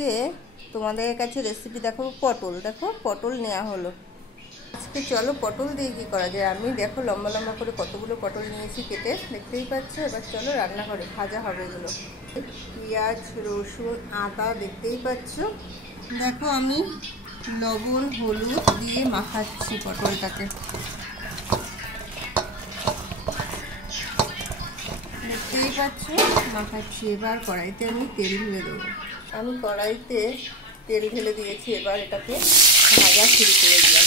আজকে তোমাদের কাছে রেসিপি দেখো, পটল। দেখো পটল নেওয়া হলো আজকে। চলো পটল দিয়ে কী করা যায়। আমি দেখো লম্বা লম্বা করে কতগুলো পটল নিয়েছি কেটে, দেখতেই পাচ্ছ। এবার চলো রান্নাঘরে, ভাজা হবে এগুলো। পেঁয়াজ, রসুন, আদা দেখতেই পাচ্ছ। দেখো আমি লবণ হলুদ দিয়ে মাখাচ্ছি পটলটাকে, দেখতেই পাচ্ছ মাখাচ্ছি। এবার কড়াইতে আমি তেল ঢেলে দেবো। আমি কড়াইতে তেল ঢেলে দিয়েছি। এবার এটাকে ভাজা শুরু করে দিলাম।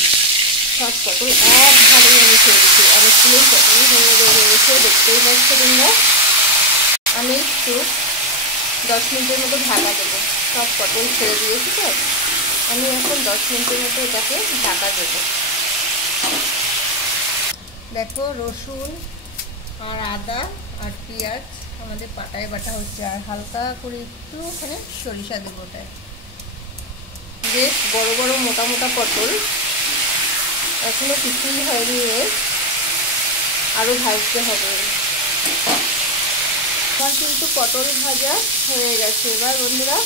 সব পটল একভাবে আমি ছেড়ে দিচ্ছি। অনেকগুলো পটল হয়েছে, দেখতেই পাচ্ছ তোমরা। আমি একটু 10 মিনিটের মতো ঢাকা দেবো। সব পটল ছেড়ে দিয়েছি তো, আমি এখন 10 মিনিটের মতো এটাকে ঢাকা দেবো। দেখো রসুন আর আদা আর পেঁয়াজ আমাদের পাটায় বাটা হচ্ছে, আর হালকা করে একটু ওখানে সরিষা দেবো। ওটায় বেশ বড় বড় মোটা মোটা পটল, এখনো কিছুই হয়নি, আরও ভাজতে হবে। আমার কিন্তু পটল ভাজা হয়ে গেছে। এবার বন্ধুরা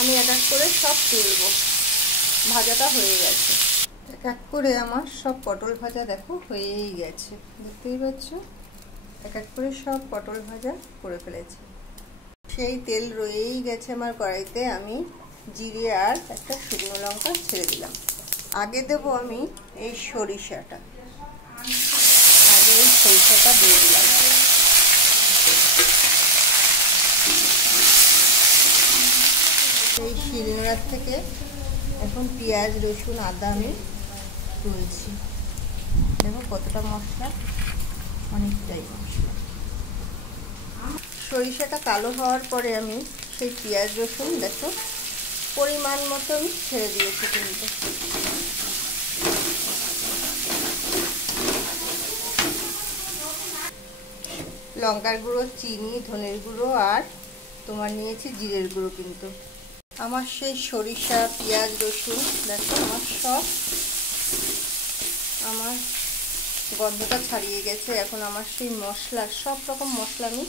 আমি এক এক করে সব তুলব। ভাজাটা হয়ে গেছে, এক এক করে আমার সব পটল ভাজা দেখো হয়েই গেছে, দেখতেই পাচ্ছ। এক এক করে সব পটল ভাজা করে ফেলেছি। সেই তেল রয়েই গেছে আমার কড়াইতে। আমি জিরে আর একটা শুকনো লঙ্কা ছেড়ে দিলাম। আগে দেবো আমি এই সরিষাটা, আগে এই সরিষাটা দিয়ে দিলাম। এই শিলনোড়ার থেকে এখন পেঁয়াজ রসুন আদা আমি তুলছি। দেখো কতটা মশলা, অনেকটাই মশলা। সরিষাটা কালো হওয়ার পরে আমি সেই পেঁয়াজ রসুন দেখো পরিমাণ মতো আমি ছেড়ে দিয়েছি। কিন্তু লঙ্কার গুঁড়ো, চিনি, ধনের গুঁড়ো আর তোমার নিয়েছি জিরের গুঁড়ো। কিন্তু আমার সেই সরিষা পেঁয়াজ রসুন দেখো আমার গন্ধটা ছাড়িয়ে গেছে। এখন আমার সেই মশলা, সব রকম মশলা আমি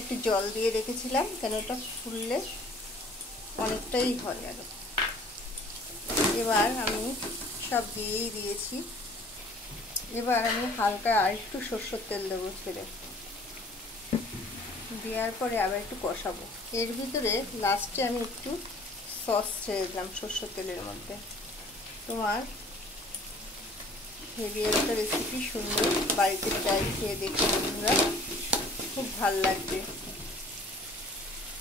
একটু জল দিয়ে রেখেছিলাম, কেন ওটা ফুললে অনেকটাই হয় আরো। এবার আমি সব দিয়েই দিয়েছি। এবার আমি হালকা আর একটু সরষের তেল দেবো ছেড়ে, দেওয়ার পরে আবার একটু কষাবো। এর ভিতরে লাস্টে আমি একটু সস ছেড়ে দিলাম সরষের তেলের মধ্যে। তোমার হেভি একটা রেসিপি, সুন্দর, বাড়িতে ট্রাই খেয়ে দেখো বন্ধুরা, খুব ভাল লাগবে।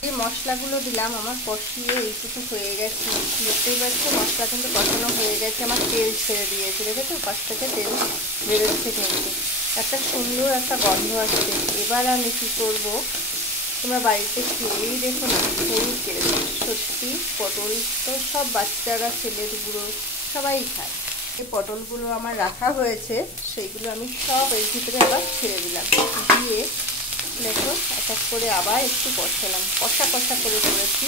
এই মশলাগুলো দিলাম, আমার কষিয়ে এইটুকু হয়ে গেছে। দেখতেই পাচ্ছ মশলা কিন্তু কষানো হয়ে গেছে। আমার তেল ছেড়ে দিয়েছে, দেখেছো পাশ থেকে তেল বেরোচ্ছে, কিন্তু একটা সুন্দর একটা গন্ধ আসছে। এবার আমি কী করবো, তোমরা বাড়িতে খেয়েই দেখো না, খেয়েই কেড়ে দেবো। সত্যি পটল তো সব বাচ্চারা, ছেলের বুড়ো সবাই খায়। এই পটলগুলো আমার রাখা হয়েছে, সেইগুলো আমি সব এর ভিতরে আবার ছেড়ে দিলাম। দিয়ে দেখো এক এক করে আবার একটু কষালাম, কষা কষা করে করেছি।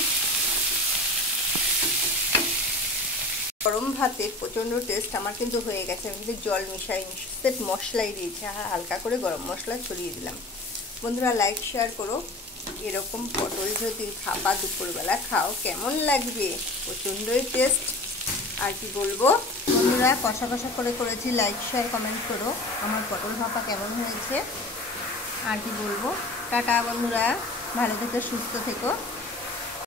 গরম ভাতের প্রচণ্ড টেস্ট আমার কিন্তু হয়ে গেছে। আমি কিন্তু জল মিশাইনি, সেট মশলাই দিয়েছি, হালকা করে গরম মশলা ছড়িয়ে দিলাম। বন্ধুরা লাইক শেয়ার করো। এরকম পটল যদি ভাপা দুপুরবেলা খাও কেমন লাগবে, প্রচণ্ডই টেস্ট। আর কি বলবো বন্ধুরা, কষা কষা করে করেছি। লাইক শেয়ার কমেন্ট করো আমার পটল ভাপা কেমন হয়েছে। আর কি বলবো, টাটা বন্ধুরা, ভালো থেকো, সুস্থ থেকো।